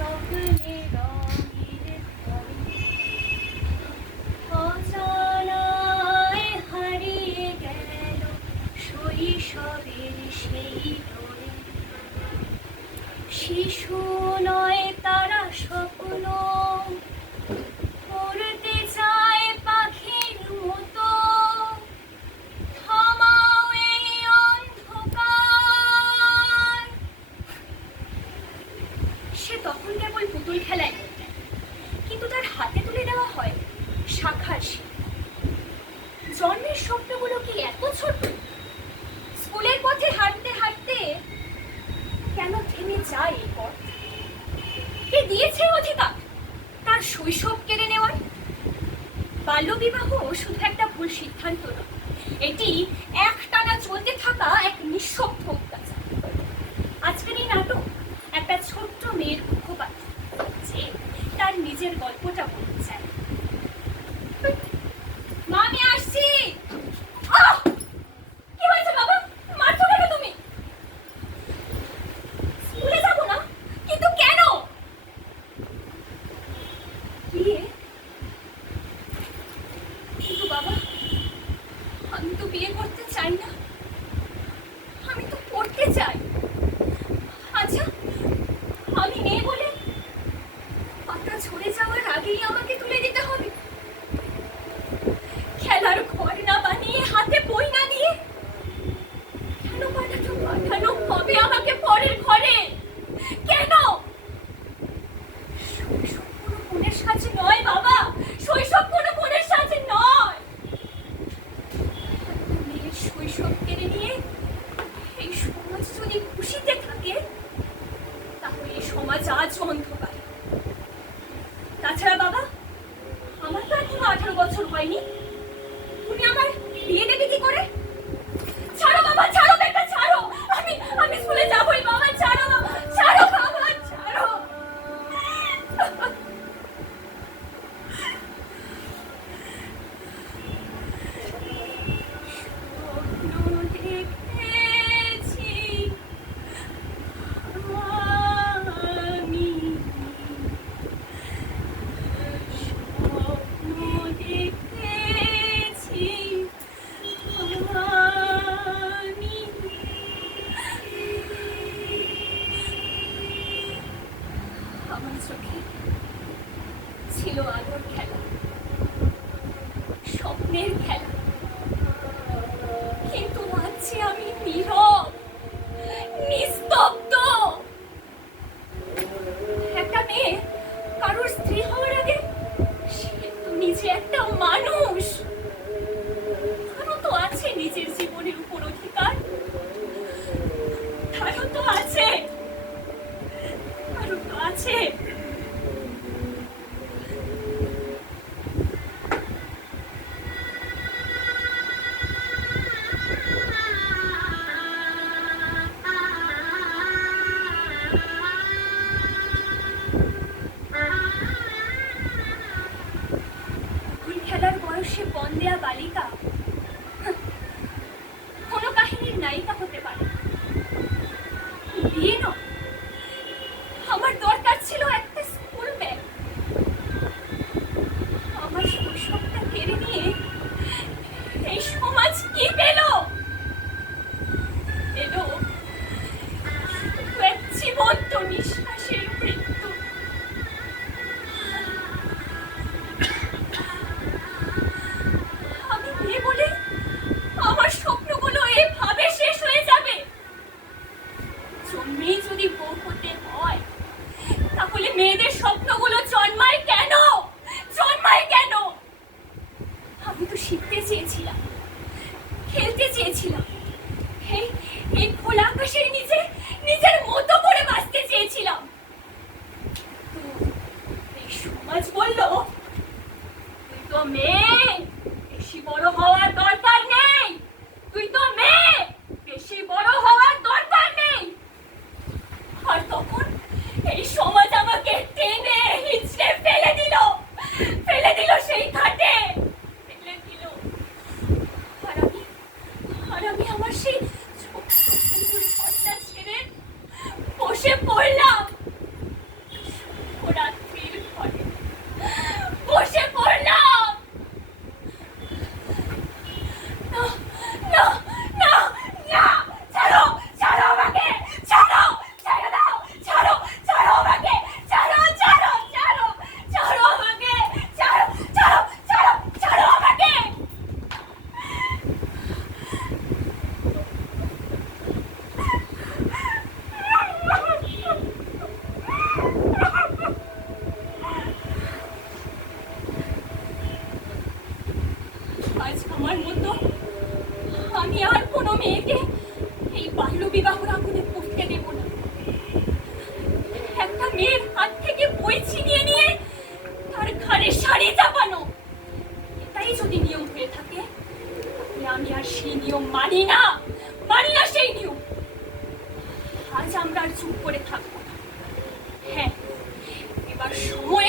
স্বপ্নে রঙিন ঘরে অজানায় হারিয়ে গেল শৈশবের সেই ঘরে। শিশু নয় তারা স্বপ্ন করতে চায় পাখির মতো। থামাও এই অন্ধকার। সে তখন কেবল পুতুল খেলায়, কিন্তু তার হাতে তুলে দেওয়া হয় শাখার শিক্ষা। জন্মের স্বপ্নগুলো কি এত ছোট? স্কুলের পথে হাঁটতে হাঁটতে কেন থেমে যায় এই পথ? কে দিয়েছে অধিকার তার শৈশব কেড়ে নেওয়ার? বাল্যবিবাহ শুধু একটা ভুল সিদ্ধান্ত নয়, এটি একটানা চলতে থাকা এক নিঃশব্দ অত্যাচার। আজকের এই নাটক একটা ছোট্ট মেয়ের মুখপাত্র, যে তার নিজের গল্পটা বলতে চায়। মা, আমি আসছি। কি হয়েছে বাবা? মারছো কেন তুমি? স্কুলে যাবো না, কিন্তু কেন? কিন্তু বাবা, আমি তো বিয়ে করতে চাই না, আমি তো পড়তে চাই। আচ্ছা, আমি মেয়ে বলে পাতা ঝরে যাওয়ার আগেই আমাকে তুলে দিতে হবে? খেলার ঘর না বানিয়ে, হাতে বই না দিয়ে কেন পাঠানো হবে আমাকে পরের ঘরে? কেন? শৈশব কোনো বোনের সাথে নয় বাবা, শৈশব কোনো বোনের সাথে নয়। মেয়ের শৈশব কেড়ে নিয়ে এই সমাজ যদি খুশিতে থাকে, তাহলে এই সমাজ আজ অন্ধকার। তাছাড়া বাবা, আমার তো এখনো 18 বছর হয়নি, তুমি আমার বিয়ে দেবে কি করে? ছাড়ো বাবা, ছাড়ো বেটা, ছাড়ো। আমি স্কুলে যাবোই বাবা, ছাড়ো বাবা, ছাড়ো বাবা, ছাড়ো। আমার চোখে ছিল আলোর খেলা, স্বপ্নের খেলা, কিন্তু আজ আমি নীরব, নিস্তব্ধ। একটা মেয়ে কারোর স্ত্রী হওয়ার আগে সে তো নিজে একটা মানুষ। তারও তো আছে নিজের জীবনের উপর অধিকার, তারও তো আছে, তারও তো আছে। খেলার বয়সে বন দেয়া বালিকা কোনো কাহিনীর নায়িকা হতে পারে। বিয়ে নয়, আমার দরকার ছিল একটা স্কুল ব্যাগ। আমার শৈশবটা কেড়ে নিয়ে এই সমাজ কি পেল? এলো এক জীবন্ত নিঃশ্বাসের মৃত্যু। আমি বিয়ে বলে আমার স্বপ্নগুলো এভাবে শেষ হয়ে যাবে? জন্মেই যদি বউ হতে হয়, তাহলে মেয়েদের স্বপ্নগুলো জন্মায় কেন? জন্মায় কেন? আমি তো শিখতে চেয়েছিলাম, খেলতে চেয়েছিলাম, এই খোলা আকাশের নিচে নিজের মতো করে বাঁচতে চেয়েছিলাম। এই সমাজ বলল, তুই তো মেয়ে, বেশি বড় হওয়ার দরকার নেই। তুই তো মেয়ে, বেশি বড় হওয়ার দরকার নেই। আর তখন এই সমাজ আমাকে টেনে হিঁচড়ে ফেলে দিল সেই ঘাটে, ফেলে দিল। আর আমি আমার সেই ঘরটা ছেড়ে বসে পড়লাম। মেয়ের হাত থেকে বই ছিনিয়ে নিয়ে তার ঘাড়ে শাড়ি চাপানো, এটাই যদি নিয়ম হয়ে থাকে, তাহলে আমি আর সেই নিয়ম মানি না, মানি না সেই নিয়ম। আজ আমরা আর চুপ করে থাকবো না। হ্যাঁ, এবার সময়